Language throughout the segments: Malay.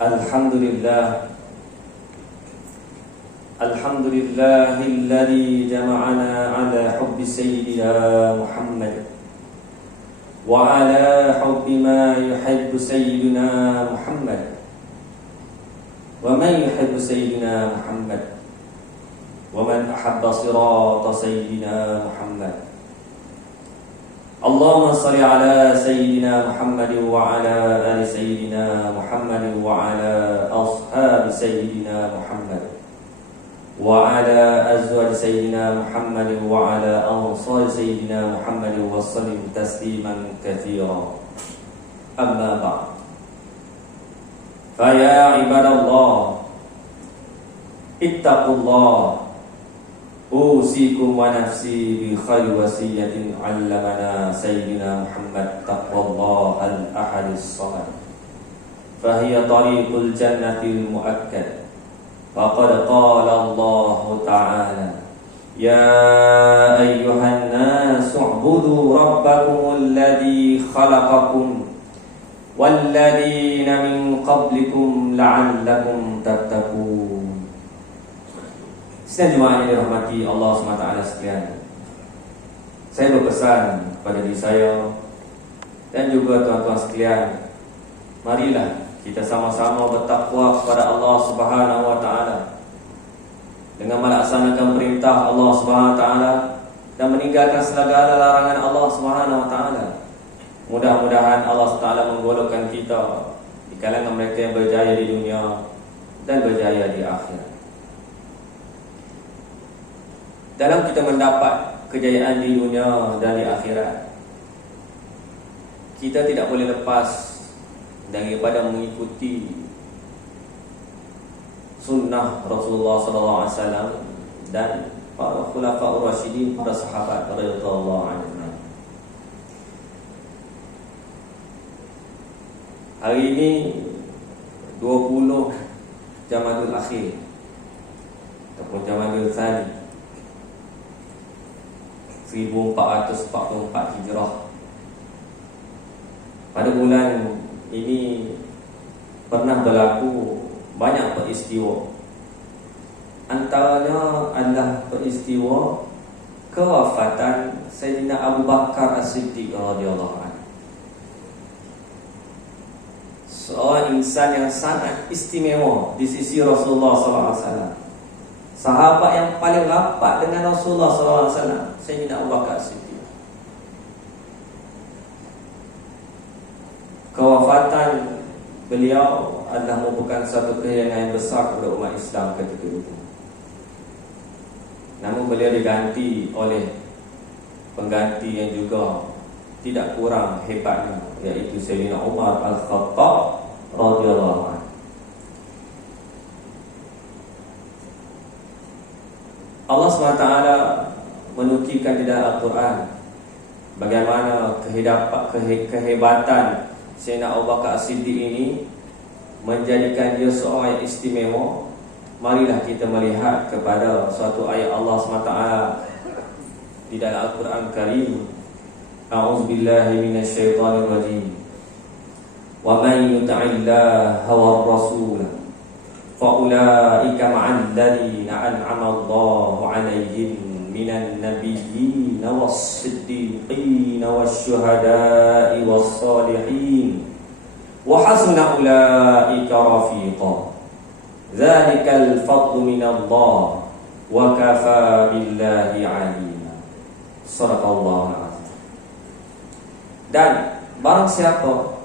Alhamdulillah Alhamdulillahilladzi jama'ana ala hubbi sayyidina Muhammad wa ala hubbi ma yuhibbu sayyidina Muhammad wa man yuhibbu sayyidina Muhammad wa man ahabba sirata sayyidina Muhammad. Allahumma salli ala sayyidina Muhammad wa ala ali sayyidina Muhammad wa ala ashabi sayyidina Muhammad wa ala azwaj sayyidina Muhammad wa ala ansar sayyidina Muhammad wa sallim tasliman katsira. Amma ba'd. Fa ya ibadallah, ittaqullah. Usikum wa nafsi bi khairi wasiyatin 'allamana sayyidina Muhammad taqwallaha al-ahadis samad. Fa hiya tariqul jannatil muakkad. Faqad qala Allah ta'ala, ya ayyuhan nas u'budu rabbakumul ladzi khalaqakum wal ladzina min qablikum la'allakum tattaqun. Sidang jemaah yang dirahmati Allah SWT sekalian, saya berpesan kepada diri saya dan juga tuan-tuan sekalian, marilah kita sama-sama bertakwa kepada Allah SWT dengan melaksanakan perintah Allah SWT dan meninggalkan segala larangan Allah SWT. Mudah-mudahan Allah SWT menggolongkan kita di kalangan mereka yang berjaya di dunia dan berjaya di akhirat. Dalam kita mendapat kejayaan di dunia dan di akhirat, kita tidak boleh lepas daripada mengikuti sunnah Rasulullah SAW dan para khulafaur rasyidin, para sahabat radhiyallahu anhum. Hari ini 20 Jamadul Akhir ataupun Jamadul Tsani 1444 Hijrah. Pada bulan ini pernah berlaku banyak peristiwa. Antaranya adalah peristiwa kewafatan Sayyidina Abu Bakar As-Siddiq radhiyallahu anhu. Seorang insan yang sangat istimewa di sisi Rasulullah SAW. Sahabat yang paling rapat dengan Rasulullah SAW, Sayyidina Abu Bakar As-Siddiq. Kewafatan beliau adalah merupakan satu kehilangan yang besar kepada umat Islam ketika itu. Namun beliau diganti oleh pengganti yang juga tidak kurang hebatnya, yaitu Sayyidina Umar Al-Khattab radhiyallahu anhu. Allah SWT menukilkan di dalam Al-Quran bagaimana kehebatan Sayyidina Abu Bakar As-Siddiq ini menjadikan dia seorang yang istimewa. Marilah kita melihat kepada suatu ayat Allah SWT di dalam Al-Quran Karim. A'udzubillahi minasyaitonirrajim. Wa man yuti'illaha war rasulah fa'ulaika ma'al ladzina an'ama Allahu 'alaihim minan nabiyyin was-siddiqin wasyuhada'i was-shalihin wa hasuna ulaika rafiqa. Dzalikal fadlu minallah wa kafa billahi 'alima. Shadaqallahu al-'azim. Dan barang siapa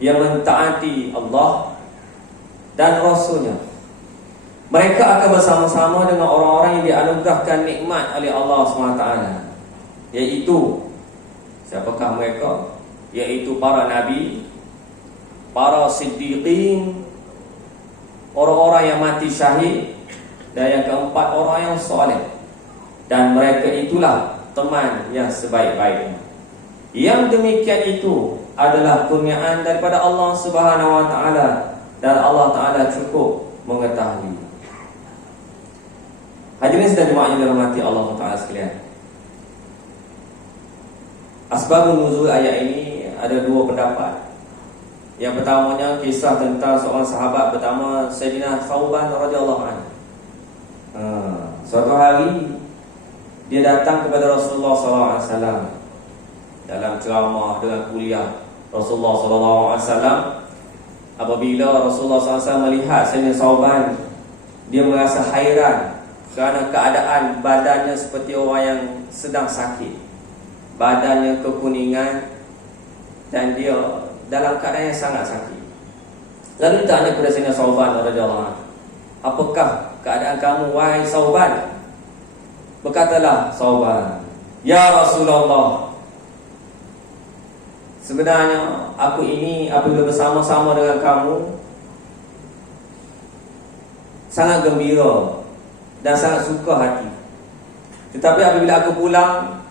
yang mentaati Allah dan Rasulnya, mereka akan bersama-sama dengan orang-orang yang dianugerahkan nikmat oleh Allah SWT. Iaitu, siapakah mereka? Iaitu para nabi, para siddiqin, orang-orang yang mati syahid, dan yang keempat, orang yang soleh. Dan mereka itulah teman yang sebaik-baiknya. Yang demikian itu adalah kurniaan daripada Allah Subhanahu wa taala, dan Allah Ta'ala cukup mengetahui. Hadirin sedang jemaah yang dirahmati Allah Ta'ala sekalian, asbabun nuzul ayat ini ada dua pendapat. Yang pertamanya kisah tentang seorang sahabat pertama, Sayyidina Thauban radhiyallahu anhu. Suatu hari dia datang kepada Rasulullah SAW dalam ceramah dengan kuliah Rasulullah SAW. Apabila Rasulullah SAW melihat Sayyidina Thauban, dia merasa hairan kerana keadaan badannya seperti orang yang sedang sakit, badannya kekuningan dan dia dalam keadaan yang sangat sakit. Lalu ditanya kepada Sayyidina Thauban radhiyallahu anhu, apakah keadaan kamu wahai Thauban? Berkatalah Thauban, ya Rasulullah, sebenarnya aku ini apabila bersama-sama dengan kamu sangat gembira dan sangat suka hati. Tetapi apabila aku pulang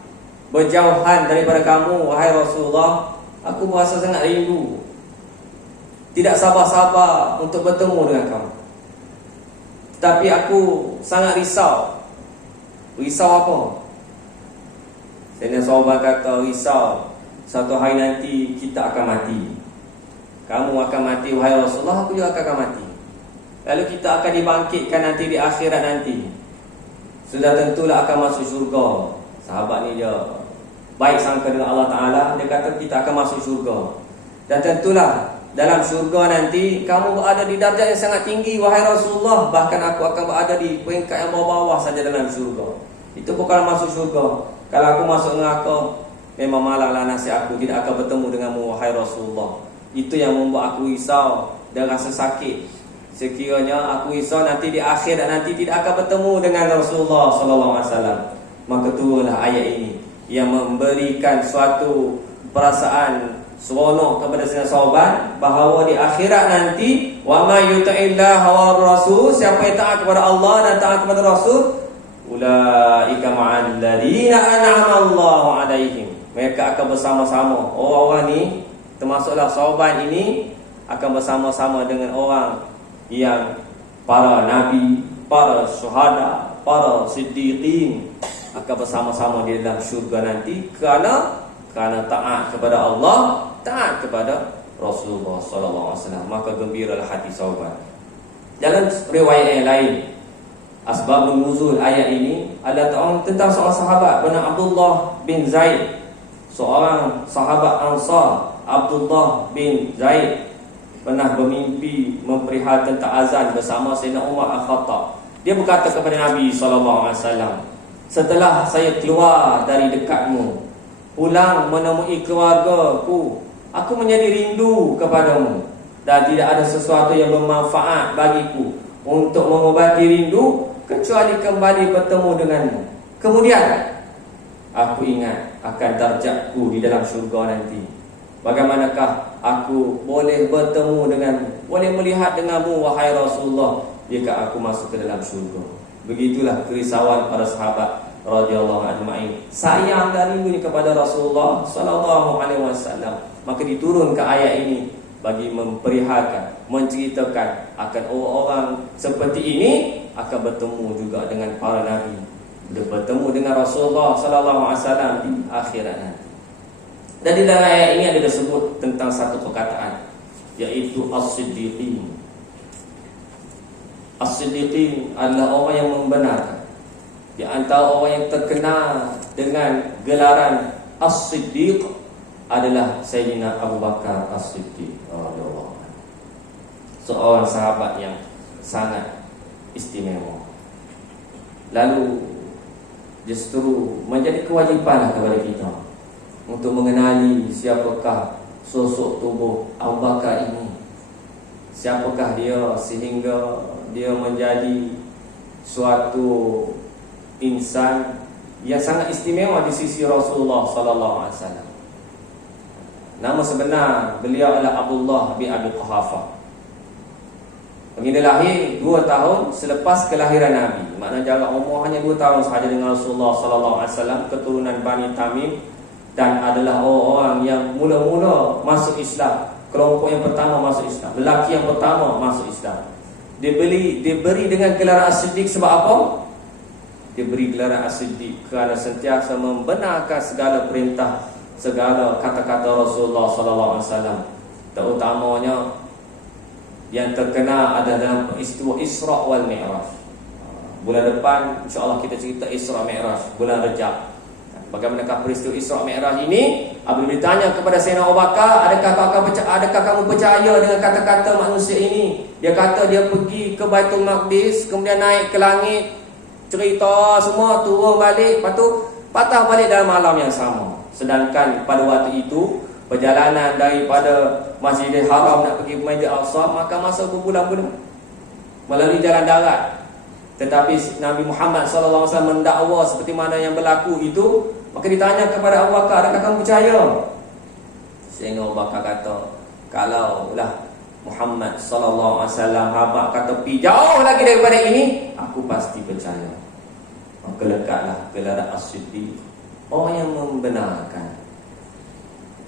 berjauhan daripada kamu wahai Rasulullah, aku merasa sangat rindu, tidak sabar-sabar untuk bertemu dengan kamu. Tapi aku sangat risau. Risau apa? Sayyidina Thauban kata, risau satu hari nanti kita akan mati. Kamu akan mati wahai Rasulullah, aku juga akan mati. Lalu kita akan dibangkitkan nanti di akhirat nanti. Sudah tentulah akan masuk syurga. Sahabat ni dia baik sangka dengan Allah Ta'ala. Dia kata kita akan masuk syurga. Dan tentulah dalam syurga nanti kamu berada di darjah yang sangat tinggi wahai Rasulullah. Bahkan aku akan berada di peringkat yang bawah-bawah saja dalam syurga. Itu bukan masuk syurga. Kalau aku masuk neraka, memang malanglah nasib aku tidak akan bertemu denganmu wahai Rasulullah. Itu yang membuat aku risau dan rasa sakit. Sekiranya aku risau nanti di akhirat nanti tidak akan bertemu dengan Rasulullah SAW. Maka turunlah ayat ini yang memberikan suatu perasaan seronok kepada Sayyidina Thauban bahawa di akhirat nanti wa may yuti'illah wa rasul, siapa yang taat kepada Allah dan taat kepada Rasul, ulaika ma'al ladzina an'ama Allahu 'alaihim, mereka akan bersama-sama. Orang-orang ni termasuklah Thauban ini akan bersama-sama dengan orang yang para nabi, para syuhada, para siddiqin akan bersama-sama di dalam syurga nanti kerana taat kepada Allah, taat kepada Rasulullah sallallahu alaihi wasallam. Maka gembiralah hati Thauban. Dalam riwayat yang lain, asbabun nuzul ayat ini adalah tentang seorang sahabat bernama Abdullah bin Zaid, seorang sahabat Ansar. Abdullah bin Zaid pernah bermimpi memperihal tentang azan bersama Sayyidina Umar Al-Khattab. Dia berkata kepada Nabi SAW, setelah saya keluar dari dekatmu, pulang menemui keluargaku, aku menjadi rindu kepadamu dan tidak ada sesuatu yang bermanfaat bagiku untuk mengobati rindu kecuali kembali bertemu denganmu. Kemudian aku ingat akan darjatku di dalam syurga nanti. Bagaimanakah aku boleh bertemu denganmu, boleh melihat denganmu wahai Rasulullah jika aku masuk ke dalam syurga. Begitulah kerisauan para sahabat radhiyallahu ajma'in, sayang dan rindunya kepada Rasulullah sallallahu alaihi wasallam. Maka diturunkan ayat ini bagi memperihalkan, menceritakan akan orang-orang seperti ini akan bertemu juga dengan para nabi, bertemu dengan Rasulullah sallallahu alaihi wasallam di akhirat nanti. Dan di dalam ayat ini ada disebut tentang satu perkataan, yaitu as-siddiqin. As-siddiqin adalah orang yang membenarkan. Di antara orang yang terkenal dengan gelaran as-siddiq adalah Sayyidina Abu Bakar as-Siddiq radhiyallahu anhu, seorang sahabat yang sangat istimewa. Lalu justru menjadi kewajipan kepada kita untuk mengenali siapakah sosok tubuh Abu Bakar ini. Siapakah dia sehingga dia menjadi suatu insan yang sangat istimewa di sisi Rasulullah sallallahu alaihi wasallam. Nama sebenar beliau adalah Abdullah bin Abi Quhafah. Baginda lahir 2 tahun selepas kelahiran Nabi. Maknanya jarak umur hanya 2 tahun sahaja dengan Rasulullah sallallahu alaihi wasallam, keturunan Bani Tamim, dan adalah orang-orang yang mula-mula masuk Islam, kelompok yang pertama masuk Islam, lelaki yang pertama masuk Islam. Diberi dengan gelaran As-Siddiq sebab apa? Diberi gelaran As-Siddiq kerana sentiasa membenarkan segala perintah, segala kata-kata Rasulullah sallallahu alaihi wasallam. terutamanya yang terkena ada dalam peristiwa Isra wal Mi'raj. Bulan depan insya-Allah kita cerita Isra Mi'raj, bulan Rejab. Bagaimanakah peristiwa Isra Mi'raj ini? Apabila ditanya kepada Sayyidina Abu Bakar, adakah kamu percaya dengan kata-kata manusia ini? Dia kata dia pergi ke Baitul Maqdis, kemudian naik ke langit, cerita semua, turun balik, lepas tu patah balik dalam malam yang sama. Sedangkan pada waktu itu perjalanan daripada Masjidil Haram nak pergi ke Masjidil Aqsa maka masa berbulan-bulan melalui jalan darat. Tetapi Nabi Muhammad SAW mendakwa seperti mana yang berlaku itu. Maka ditanya kepada Abu Bakar, adakah kamu percaya? Sayyidina Abu Bakar kata, kalau lah Muhammad SAW habaq kata pi jauh lagi daripada ini, aku pasti percaya. Maka lekatlah gelar As-Siddiq, orang yang membenarkan.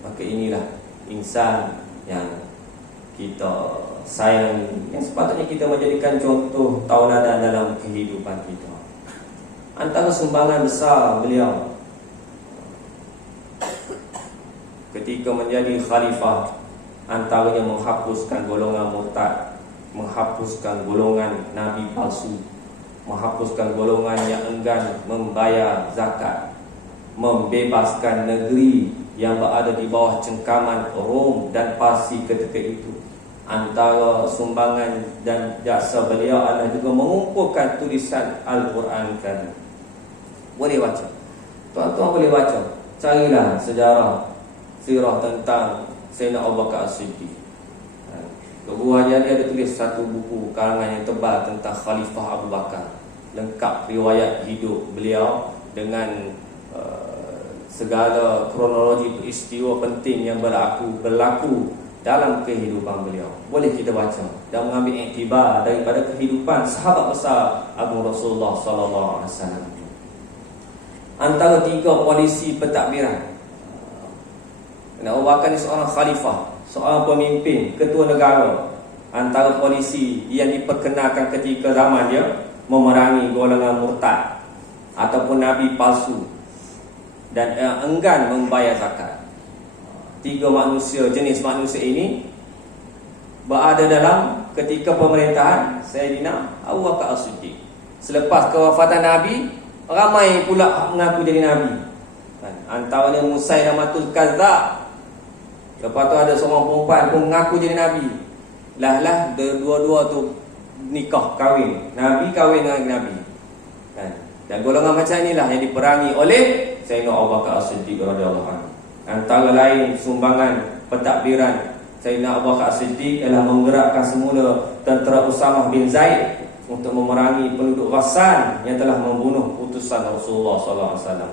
Maka inilah insan yang kita sayang, yang sepatutnya kita menjadikan contoh tauladan dalam kehidupan kita. Antara sumbangan besar beliau ketika menjadi khalifah, antaranya menghapuskan golongan murtad, menghapuskan golongan nabi palsu, menghapuskan golongan yang enggan membayar zakat, membebaskan negeri yang berada di bawah cengkaman Rom dan Parsi ketika itu. Antara sumbangan dan jasa beliau adalah juga mengumpulkan tulisan Al-Quran Karim. Boleh baca, tuan-tuan boleh baca, carilah sejarah sirah tentang Sayyidina Abu Bakar As-Siddiq. Guru Haji Ali ada tulis satu buku karangan yang tebal tentang Khalifah Abu Bakar, lengkap riwayat hidup beliau dengan segala kronologi peristiwa penting yang berlaku dalam kehidupan beliau. Boleh kita baca dan mengambil iktibar daripada kehidupan sahabat besar Agung Rasulullah sallallahu alaihi wasallam. Antara tiga polisi pentadbiran, Abu Bakar ni seorang khalifah, seorang pemimpin, ketua negara. Antara polisi yang diperkenalkan ketika zaman dia memerangi golongan murtad ataupun nabi palsu dan enggan membayar zakat. Tiga manusia, jenis manusia ini berada dalam ketika pemerintahan Sayyidina Abu Bakar As-Siddiq. Selepas kewafatan Nabi, ramai pula mengaku jadi Nabi. Antaranya Musailamatul Kadzdzab. Lepas tu ada seorang perempuan pun mengaku jadi Nabi. Lah dua-dua tu nikah, kahwin. Nabi kahwin dengan Nabi. Dan golongan macam inilah yang diperangi oleh Sayyidina Abu Bakar As-Siddiq radhiyallahu anhu. Antara lain sumbangan pentadbiran Sayyidina Abu Bakar As-Siddiq ialah menggerakkan semula tentera Usamah bin Zaid untuk memerangi penduduk Ghassan yang telah membunuh utusan Rasulullah sallallahu alaihi wasallam.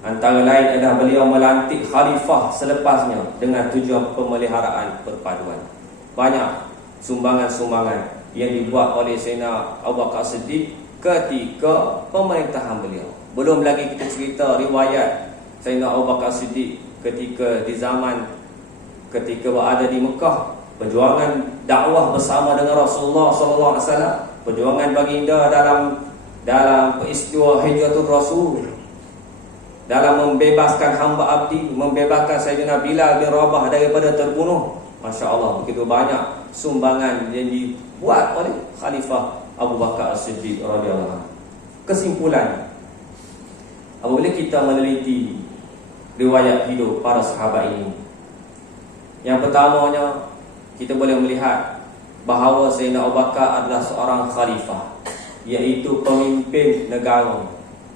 Antara lain adalah beliau melantik khalifah selepasnya dengan tujuan pemeliharaan perpaduan. Banyak sumbangan-sumbangan yang dibuat oleh Sayyidina Abu Bakar As-Siddiq ketika pemerintahan beliau. Belum lagi kita cerita riwayat Sayyidina Abu Bakar As-Siddiq ketika di zaman ketika berada di Mekah, perjuangan dakwah bersama dengan Rasulullah sallallahu alaihi wasallam, perjuangan baginda dalam peristiwa Hijratul Rasul, dalam membebaskan hamba abdi, membebaskan Sayyidina Bilal bin Rabah daripada terbunuh. Masya-Allah, begitu banyak sumbangan yang dibuat oleh Khalifah Abu Bakar As-Siddiq radhiyallahu anhu. Kesimpulan, apabila kita meneliti riwayat hidup para sahabat ini, yang pertamanya kita boleh melihat bahawa Sayyidina Abu Bakar adalah seorang khalifah, iaitu pemimpin negara,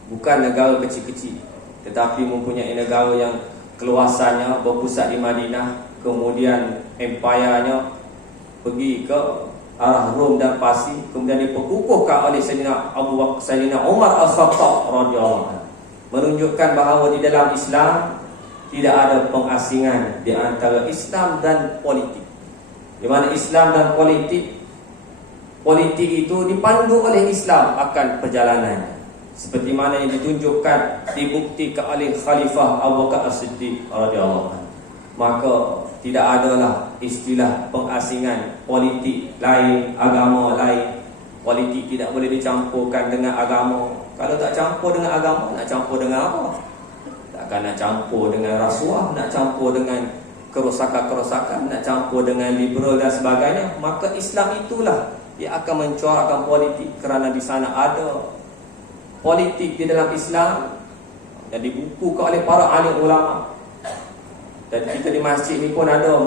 bukan negara kecil-kecil, tetapi mempunyai negara yang keluasannya berpusat di Madinah, kemudian empayanya pergi ke arah Rom dan Parsi, kemudian diperkukuhkan oleh Sayyidina Umar Al-Khattab radhiyallahu anhu, menunjukkan bahawa di dalam Islam tidak ada pengasingan di antara Islam dan politik. Di mana Islam dan politik itu dipandu oleh Islam akan perjalanannya, seperti mana yang ditunjukkan, dibuktikan oleh Khalifah Abu Bakar As-Siddiq radhiyallahu anhu. Maka tidak adalah istilah pengasingan politik lain, agama lain. Politik tidak boleh dicampurkan dengan agama. Kalau tak campur dengan agama, nak campur dengan apa? Takkan nak campur dengan rasuah, nak campur dengan kerosakan-kerosakan, nak campur dengan liberal dan sebagainya, maka Islam itulah dia akan mencorakkan politik, kerana di sana ada politik di dalam Islam yang dibukukan oleh para alim ulama. Dan kita di masjid ni pun ada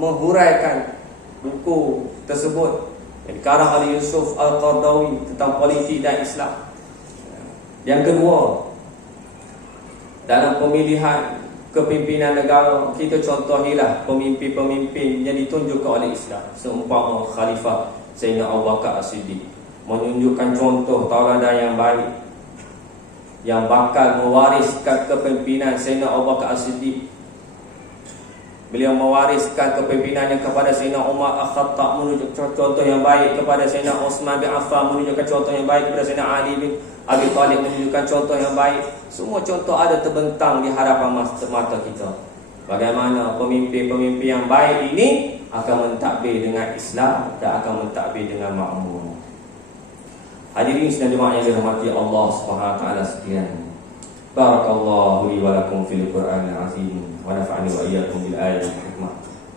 menghuraikan buku tersebut yang dikarang oleh Yusuf Al-Qardawi tentang politik dan Islam. Yang kedua, dalam pemilihan kepimpinan negara, kita contohilah pemimpin-pemimpin yang ditunjukkan oleh Islam, seumpama Khalifah Sayyidina Abu Bakar As-Siddiq, menunjukkan contoh tauladan yang baik, yang bakal mewariskan kepimpinan Sayyidina Abu Bakar As-Siddiq. Beliau mewariskan kepimimpinannya kepada Sayyidina Umar Al-Khattab, menunjukkan contoh yang baik kepada Sayyidina Uthman bin Affan, menunjukkan contoh yang baik kepada Sayyidina Ali bin Abi Talib, menunjukkan contoh yang baik. Semua contoh ada terbentang di hadapan mata kita. Bagaimana pemimpin-pemimpin yang baik ini akan mentadbir dengan Islam dan akan mentadbir dengan makmur. Hadirin sekalian jemaah yang dirahmati Allah Subhanahu wa taala sekalian. Barakallahu li wa lakum fil Qur'anil azim wa nafa'ani wa iyyakum bil ayati wal hikmah.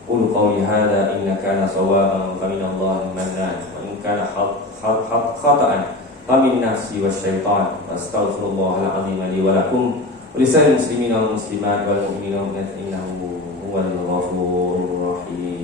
Qul qawli hadha in kana sawaban fa min Allahi mannan wa in kana khata'an fa min nafsi wasyaitan. Astaghfirullahal azim li wa lakum wa lisal muslimina wal muslimat wal mu'minina innahu huwal ghafurur rahim.